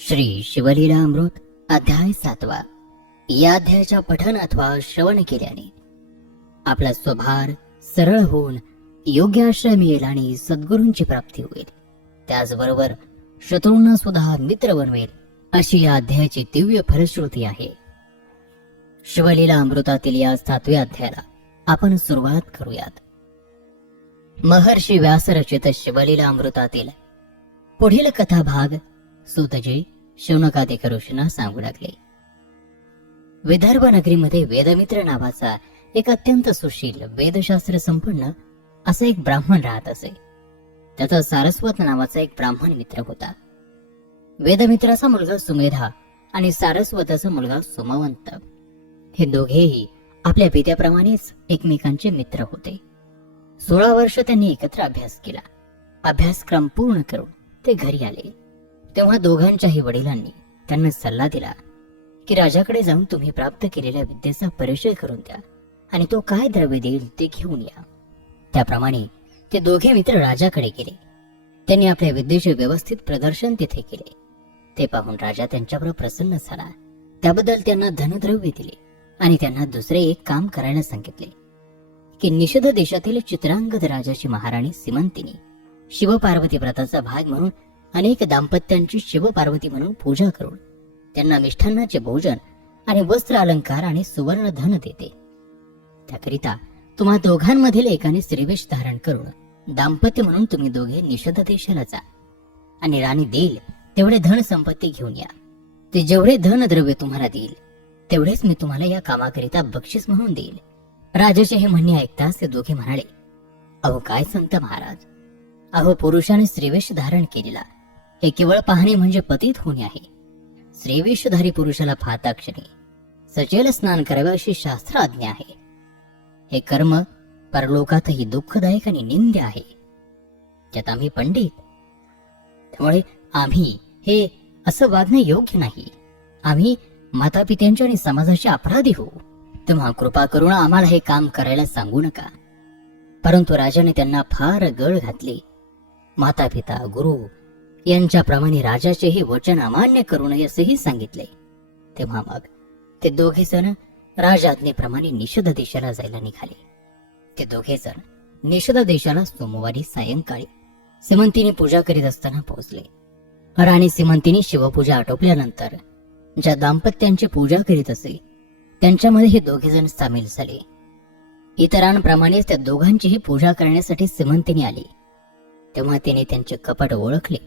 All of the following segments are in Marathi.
श्री शिवलीला अमृत अध्याय 7. या अध्यायाच्या पठन अथवा श्रवण केल्याने आपला स्वभाव सरळ होऊन योग्य आश्रय मिळेल आणि सद्गुरूंची प्राप्ती होईल. त्याचबरोबर शत्रूंना सुद्धा मित्र बनवेल अशी या अध्यायाची दिव्य फलश्रुती आहे. शिवलीला अमृतातील या 7व्या अध्यायाला आपण सुरुवात करूयात. महर्षी व्यास रचित शिवलीला अमृतातील पुढील कथा भाग सूतजी शौनकादिक ऋषींना सांगू लागले. विदर्भ नगरीमध्ये वेदमित्र नावाचा एक अत्यंत सुशील वेदशास्त्र संपन्न असा एक ब्राह्मण राहत असे. त्याचा सारस्वत नावाचा एक ब्राह्मण मित्र होता. वेदमित्राचा मुलगा सुमेधा आणि सारस्वताचा मुलगा सोमवंत हे दोघेही आपल्या पित्याप्रमाणेच एकमेकांचे मित्र होते. 16 वर्ष त्यांनी एकत्र अभ्यास केला. अभ्यासक्रम पूर्ण करून ते घरी आले तेव्हा दोघांच्याही वडिलांनी त्यांना सल्ला दिला की राजाकडे जाऊन तुम्ही प्राप्त केलेल्या विद्येचा परिचय करून द्या आणि तो काय द्रव्य देईल ते घेऊन या. त्याप्रमाणे ते दोघे मित्र राजाकडे गेले. त्यांनी आपल्या विद्येचे व्यवस्थित प्रदर्शन तिथे केले. ते पाहून राजा त्यांच्यावर प्रसन्न झाला. त्याबद्दल त्यांना धनद्रव्य दिले आणि त्यांना दुसरे एक काम करायला सांगितले की निषध देशातील चित्रांगद राजाची महाराणी सीमंतिनी शिवपार्वती व्रताचा भाग म्हणून अनेक दाम्पत्यांची शिवपार्वती म्हणून पूजा करून त्यांना मिष्ठान्नाचे भोजन आणि वस्त्र अलंकार आणि सुवर्ण धन देते. त्याकरिता तुम्हा दोघांमधील एकाने श्रीवेश धारण करून दाम्पत्य म्हणून तुम्ही दोघे निषध देशाला जा आणि राणी देईल तेवढे धन संपत्ती घेऊन या. ते जेवढे धन द्रव्य तुम्हाला देईल तेवढेच मी तुम्हाला या कामाकरिता बक्षीस म्हणून देईल. राजाचे हे म्हणणे ऐकताच ते दोघे म्हणाले, अहो काय संत महाराज, अहो पुरुषाने श्रीवेश धारण केलेला हे केवळ पाहणे म्हणजे पतित होणे आहे. श्रीवेशधारी पुरुषाला पाहता क्षणी सचेल स्नान करावे अशी शास्त्र आज्ञा आहे. हे कर्म परलोकातही दुःखदायक आणि निंद्य आहे. त्यात आम्ही पंडित, त्यामुळे आम्ही हे असं वागणे योग्य नाही. आम्ही मातापित्यांच्या आणि समाजाचे अपराधी होऊ. तेव्हा कृपा करून आम्हाला हे काम करायला सांगू नका. परंतु राजाने त्यांना फार गळ घातले. माता पिता गुरु यांच्याप्रमाणे राजाचे हे वचन अमान्य करू नये असेही सांगितले. तेव्हा मग ते दोघे जण राजाज्ञेप्रमाणे निषध देशाला जायला निघाले. ते दोघे जण निषध देशाला सोमवारी सायंकाळी सीमंतिनी पूजा करीत असताना पोहोचले. राणी सीमंतिनी शिवपूजा आटोपल्यानंतर ज्या दाम्पत्यांची पूजा करीत असे त्यांच्यामध्ये हे दोघे जण सामील झाले. इतरांप्रमाणेच त्या दोघांचीही पूजा करण्यासाठी सीमंतिनी आली. तेव्हा तिने त्यांचे कपट ओळखले,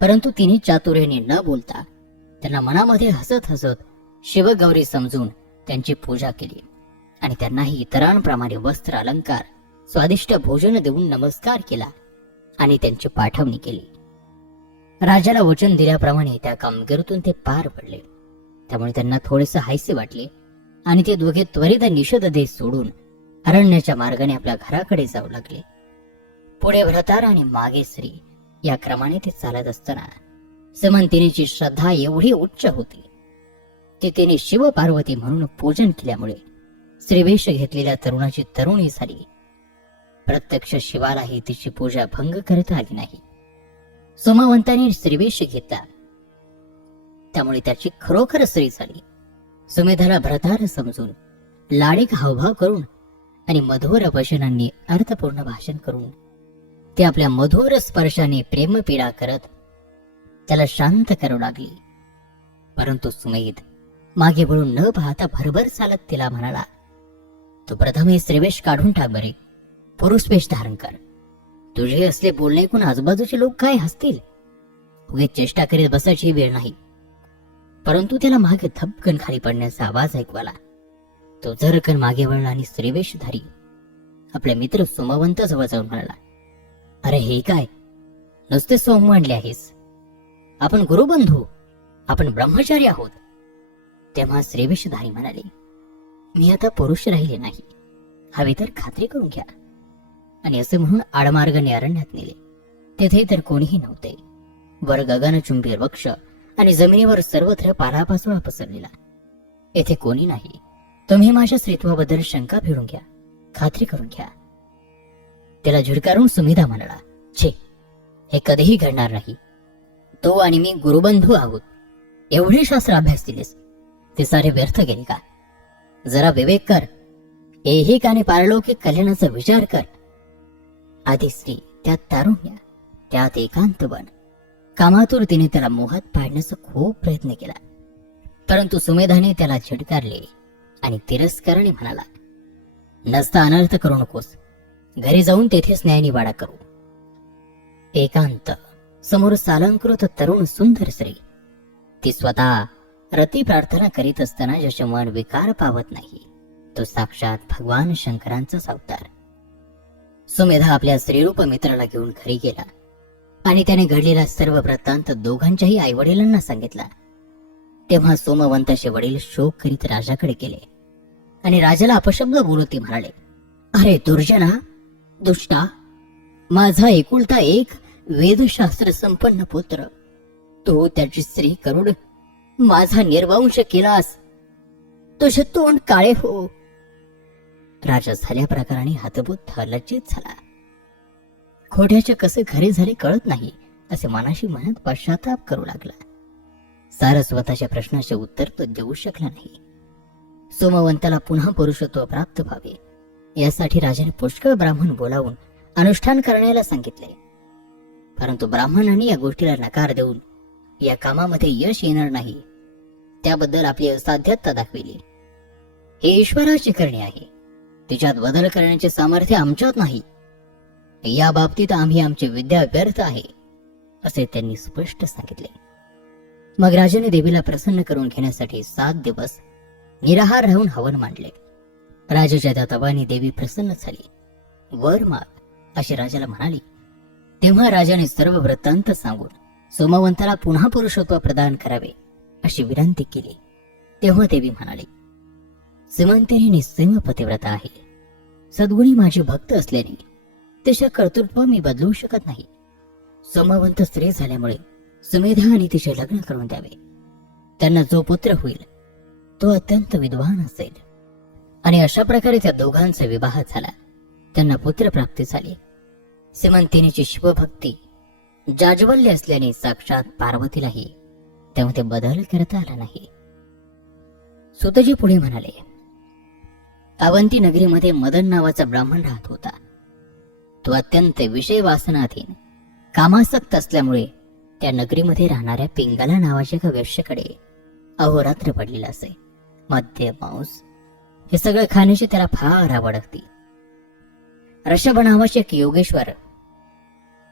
परंतु तिने चातुर्याने न बोलता त्यांना मनामध्ये हसत हसत शिवगौरी समजून त्यांची पूजा केली आणि त्यांनाही इतरांप्रमाणे वस्त्र अलंकार स्वादिष्ट भोजन देऊन नमस्कार केला आणि त्यांची पाठवणी केली. राजाला वचन दिल्याप्रमाणे त्या कामगिरीतून ते पार पडले. त्यामुळे त्यांना थोडेसे हायसे वाटले आणि ते दोघे त्वरित निषध देश सोडून अरण्याच्या मार्गाने आपल्या घराकडे जाऊ लागले. पुढे भ्रतार आणि मागे श्री या क्रमाने ते चालत असताना सीमंतिनीची श्रद्धा एवढी उच्च होती की तिने शिव पार्वती म्हणून पूजन केल्यामुळे श्रीवेश घेतलेल्या तरुणाची तरुणी झाली. प्रत्यक्ष शिवालाही तिची पूजा भंग करता आली नाही. सोमवंताने श्रीवेश घेतला त्यामुळे त्याची खरोखर स्त्री झाली. सुमेधाला भ्रतार समजून लाडीक हावभाव करून आणि मधुर वचनांनी अर्थपूर्ण भाषण करून ते आपल्या मधुर स्पर्शाने प्रेमपीडा करत त्याला शांत करू लागली. परंतु सुमेध मागे वळून न पाहता भरभर चालत तिला म्हणाला, तू प्रथम हे श्रीवेश काढून टाक बरे, पुरुष वेश धारण कर. तुझे असले बोलणे ऐकून आजूबाजूचे लोक काय हसतील. उगीच चेष्टा करीत बसायची वेळ नाही. परंतु त्याला मागे धपकन खाली पडण्याचा आवाज ऐकवाला. तो झरकन मागे वळला आणि श्रीवेशधारी आपले मित्र सोमवंत जवळ जाऊन म्हणाला, अरे हे काय, नुसते सोम मांडले आहेस. आपण गुरुबंधू, आपण ब्रह्मचारी आहोत. तेव्हा श्रीवेशधारी म्हणाले, मी आता पुरुष राहिले नाही, हवे तर खात्री करून घ्या. आणि असे म्हणून आडमार्गाने अरण्यात नेले. तेथे तर कोणीही नव्हते. वर गगनचुंबी वृक्ष आणि जमिनीवर सर्वत्र पालापाचोळा पसरलेला. येथे कोणी नाही. तुम्ही माझ्या स्त्रीत्वाबद्दल शंका फिरून घ्या, खात्री करून घ्या. त्याला झिडकारून सुमेधा म्हणाला, छे, हे कधीही घडणार नाही. तो आणि मी गुरुबंधू आहोत. एवढे शास्त्र अभ्यास दिलेस, ते सारे व्यर्थ गेले का? जरा विवेक कर, ऐहिक आणि पारलौकिक कल्याणाचा विचार कर. आधी स्त्री, त्यात तारुण्य, त्यात एकांत बन. कामातुरतेने त्याला मोहात पाडण्याचा खूप प्रयत्न केला, परंतु सुमेधाने त्याला झिडकारले आणि तिरस्काराने म्हणाला, नसता अनर्थ करू नकोस. घरी जाऊन तेथेच न्यायनिवाडा करू. एकांत समोर सालंकृत तरुण सुंदर स्त्री. ती स्वतः रती प्रार्थना करीत असताना ज्याचे मन विकार पावत नाही, तो साक्षात भगवान शंकरांचाच अवतार. सुमेधा आपल्या स्त्रीरूप मित्राला घेऊन घरी गेला आणि त्याने घडलेला सर्व वृत्तांत दोघांच्याही आईवडिलांना सांगितला. तेव्हा सोमवंताचे वडील शोक करीत राजाकडे गेले आणि राजाला अपशब्द बोलत ते म्हणाले, अरे दुर्जना, दुष्टा, माझा एकुलता एक वेदशास्त्र संपन्न पुत्र, तो त्याची स्त्री करून माझा निर्वंश केलास. तुझे तोंड काळे हो. राजा झाल्या प्रकाराने हतबुद्ध लज्जित झाला. खोट्याचे कसे खरे झाले कळत नाही असे मनाशी म्हणत पश्चाताप करू लागला. सारस्वताच्या प्रश्नाचे उत्तर तो देऊ शकला नाही. सोमवंताला पुन्हा पुरुषत्व प्राप्त व्हावे यासाठी राजाने पुष्कळ ब्राह्मण बोलावून अनुष्ठान करण्याला सांगितले, परंतु ब्राह्मणांनी या गोष्टीला नकार देऊन या कामामध्ये यश येणार नाही त्याबद्दल आपली असाध्यता दाखविली. हे ईश्वराची करणे आहे, तिच्यात बदल करण्याचे सामर्थ्य आमच्यात नाही. या बाबतीत आम्ही आमची विद्या व्यर्थ आहे असे त्यांनी स्पष्ट सांगितले. मग राजाने देवीला प्रसन्न करून घेण्यासाठी 7 दिवस निराहार राहून हवन मांडले. राजाच्या त्या तवाने देवी प्रसन्न झाली. वर माग अशी राजाला म्हणाली. तेव्हा राजाने सर्व वृत्तांत सांगून सोमवंताला पुन्हा पुरुषत्व प्रदान करावे अशी विनंती केली. तेव्हा देवी म्हणाली, सीमंतिनी निस्सीम पतिव्रता आहे. सद्गुणी माझे भक्त असल्याने तिचे कर्तृत्व मी बदलू शकत नाही. सोमवंत स्त्री झाल्यामुळे सुमेधा आणि तिचे लग्न करून द्यावे. त्यांना जो पुत्र होईल तो अत्यंत विद्वान असेल. आणि अशा प्रकारे त्या दोघांचा विवाह झाला. त्यांना पुत्र प्राप्ती झाली. सीमंतिनीची शिवभक्ती जाज्वल्य असल्याने साक्षात पार्वतीलाही त्यामध्ये बदल करता आला नाही. सुतजी पुढे म्हणाले, अवंती नगरीमध्ये मदन नावाचा ब्राह्मण राहत होता. तो अत्यंत विषय वासनाधीन, कामासक्त असल्यामुळे त्या नगरीमध्ये राहणाऱ्या पिंगला नावाच्या एका वेश्येकडे अहोरात्र पडलेला असे. मद्य, मांस हे सगळं खाण्याची त्याला फार आवड होती. ऋषभ नावाचे एक योगेश्वर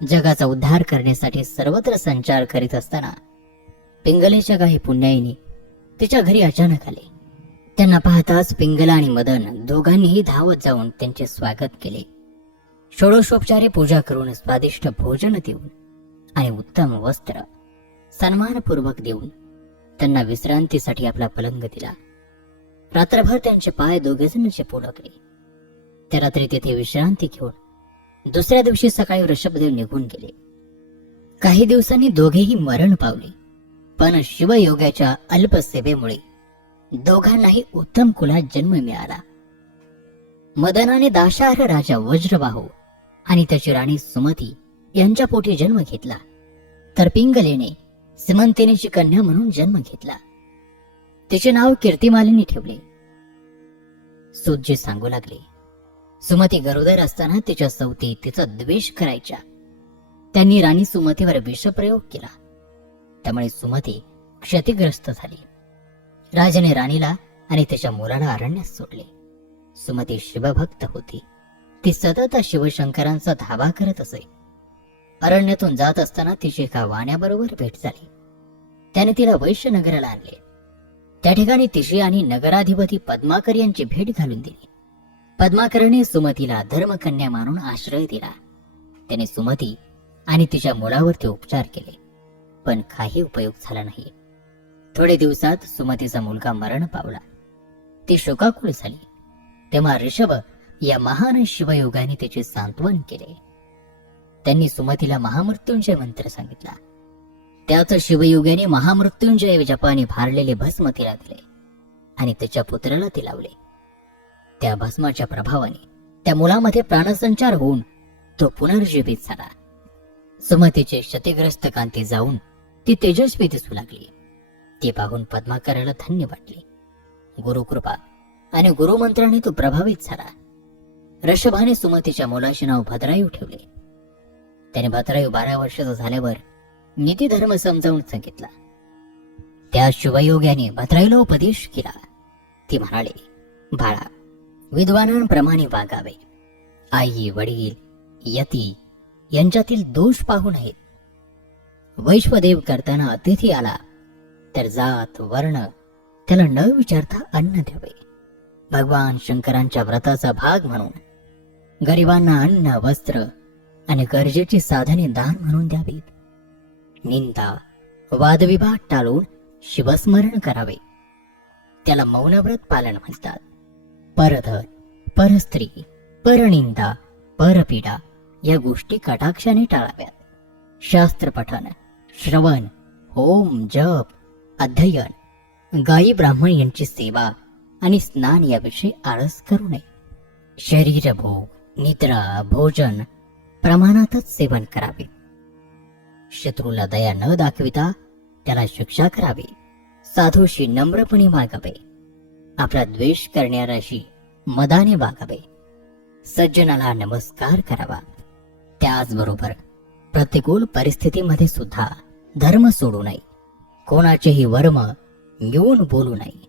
जगाचा उद्धार करण्यासाठी सर्वत्र संचार करीत असताना पिंगलेच्या काही पुण्याईनी तिच्या घरी अचानक आले. त्यांना पाहताच पिंगला आणि मदन दोघांनीही धावत जाऊन त्यांचे स्वागत केले. षोडशोपचारे पूजा करून स्वादिष्ट भोजन देऊन आणि उत्तम वस्त्र सन्मानपूर्वक देऊन त्यांना विश्रांतीसाठी आपला पलंग दिला. रात्रभर त्यांचे पाय दोघेजण चेपू लागले. त्या रात्री तेथे विश्रांती घेऊन दुसऱ्या दिवशी सकाळी ऋषभदेव निघून गेले. काही दिवसांनी दोघेही मरण पावले, पण शिवयोगाच्या अल्पसेवेमुळे दोघांनाही उत्तम कुलात जन्म मिळाला. मदनाने दाशार्ह राजा वज्रबाहू आणि त्याची राणी सुमती यांच्या पोटी जन्म घेतला, तर पिंगलेने सीमंतिनीची कन्या म्हणून जन्म घेतला. तिचे नाव कीर्तिमालिनी ठेवले. सूतजी सांगू लागले, सुमती गरोदर असताना तिच्या सवती तिचा द्वेष करायच्या. त्यांनी राणी सुमतीवर विषप्रयोग केला, त्यामुळे सुमती क्षतिग्रस्त झाली. राजाने राणीला आणि त्याच्या मुलाला अरण्यात सोडले. सुमती शिवभक्त होती. ती सतत शिवशंकरांचा धावा करत असे. अरण्यातून जात असताना तिची एका वाण्याबरोबर भेट झाली. त्याने तिला वैश्यनगराला आणले. त्या ठिकाणी तिची आणि नगराधिपती पद्माकर यांची भेट घालून दिली. पद्माकरने सुमतीला धर्मकन्या मानून आश्रय दिला. त्याने सुमती आणि तिच्या मुलावरती उपचार केले, पण काही उपयोग झाला नाही. थोडे दिवसात सुमतीचा मुलगा मरण पावला. ती शोकाकुल झाली. तेव्हा ऋषभ या महान शिवयोगाने तिचे सांत्वन केले. त्यांनी सुमतीला महामृत्युंजय मंत्र सांगितला. त्याच शिवयोगाने महामृत्युंजय जपाने भारलेले भस्म तिला दिले आणि त्याच्या पुत्राला ती लावले. त्या भस्माच्या प्रभावाने त्या मुलामध्ये प्राणसंचार होऊन तो पुनर्जीवित झाला. सुमतीचे क्षतिग्रस्त कांती जाऊन ती तेजस्वी दिसू लागली. ती पाहून पद्माकराला धन्य वाटले. गुरुकृपा आणि गुरुमंत्राने तो प्रभावित झाला. ऋषभाने सुमतीच्या मुलाचे नाव भद्रायू ठेवले. त्याने भद्रायू 12 वर्षाचा झाल्यावर नीतिधर्म समजावून सांगितला. त्या शुभयोग्याने भद्रायूला उपदेश केला. ती म्हणाले, बाळा, विद्वानांप्रमाणे वागावे. आई वडील यती यांच्यातील दोष पाहू नयेत. वैश्वदेव करताना अतिथी आला तर जात वर्ण त्याला न विचारता अन्न द्यावे. भगवान शंकरांच्या व्रताचा भाग म्हणून गरिबांना अन्न वस्त्र आणि गरजेची साधने दान म्हणून द्यावीत. निंदा वादविवाद टाळून शिवस्मरण करावे. त्याला मौनव्रत पालन म्हणतात. परधन परस्त्री परनिंदा परपीडा या गोष्टी कटाक्षाने टाळाव्यात. शास्त्र पठन श्रवण होम जप अध्ययन गायी ब्राह्मण यांची सेवा आणि स्नान याविषयी आळस करू नये. शरीर भोग निद्रा भोजन प्रमाणातच सेवन करावे. शत्रूला दया न दाखविता त्याला शिक्षा करावी. साधूशी नम्रपणे वागावे. आपला द्वेष करणाऱ्याशी मदाने वागावे. सज्जनाला नमस्कार करावा. त्याचबरोबर प्रतिकूल परिस्थितीमध्ये सुद्धा धर्म सोडू नये. कोणाचेही वर्म घेऊन बोलू नये.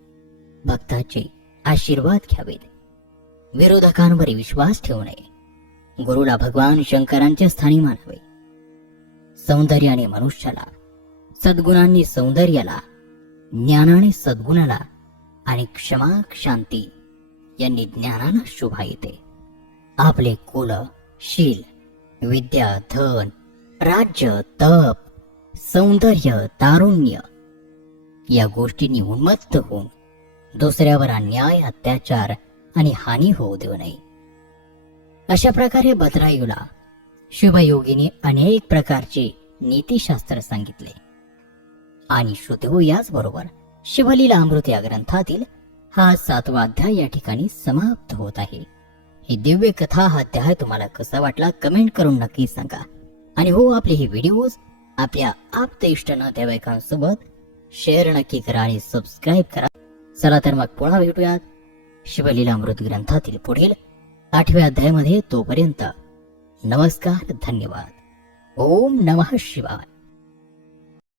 भक्ताचे आशीर्वाद घ्यावेत. विरोधकांवर विश्वास ठेवू नये. गुरुला भगवान शंकरांच्या स्थानी मानावे. सौंदर्याने मनुष्याला, सद्गुणांनी सौंदर्याला, ज्ञानाने सद्गुणाला आणि क्षमा शांती यांनी ज्ञानाला शोभा येते. आपले कुल शील विद्या धन राज्य तप सौंदर्य तारुण्य या गोष्टींनी उन्मत्त होऊन दुसऱ्यावर अन्याय अत्याचार आणि हानी होऊ देऊ नये. अशा प्रकारे भद्रायूला शुभयोगीने अनेक प्रकारचे नीतिशास्त्र सांगितले. आणि श्रोतेहो, याचबरोबर शिवलीला अमृत या ग्रंथातील हा 7वा अध्याय या ठिकाणी समाप्त होत आहे. ही दिव्य कथा हा अध्याय तुम्हाला कसा वाटला कमेंट करून नक्की सांगा. आणि हो, आपले हे व्हिडिओज आपल्या आप्त इष्ट नातेवाईकांसोबत शेअर नक्की करा आणि सबस्क्राईब करा. चला तर मग पुन्हा भेटूयात शिवलीला अमृत ग्रंथातील पुढील 8व्या अध्यायामध्ये. तोपर्यंत नमस्कार, धन्यवाद. ओम नमः शिवाय.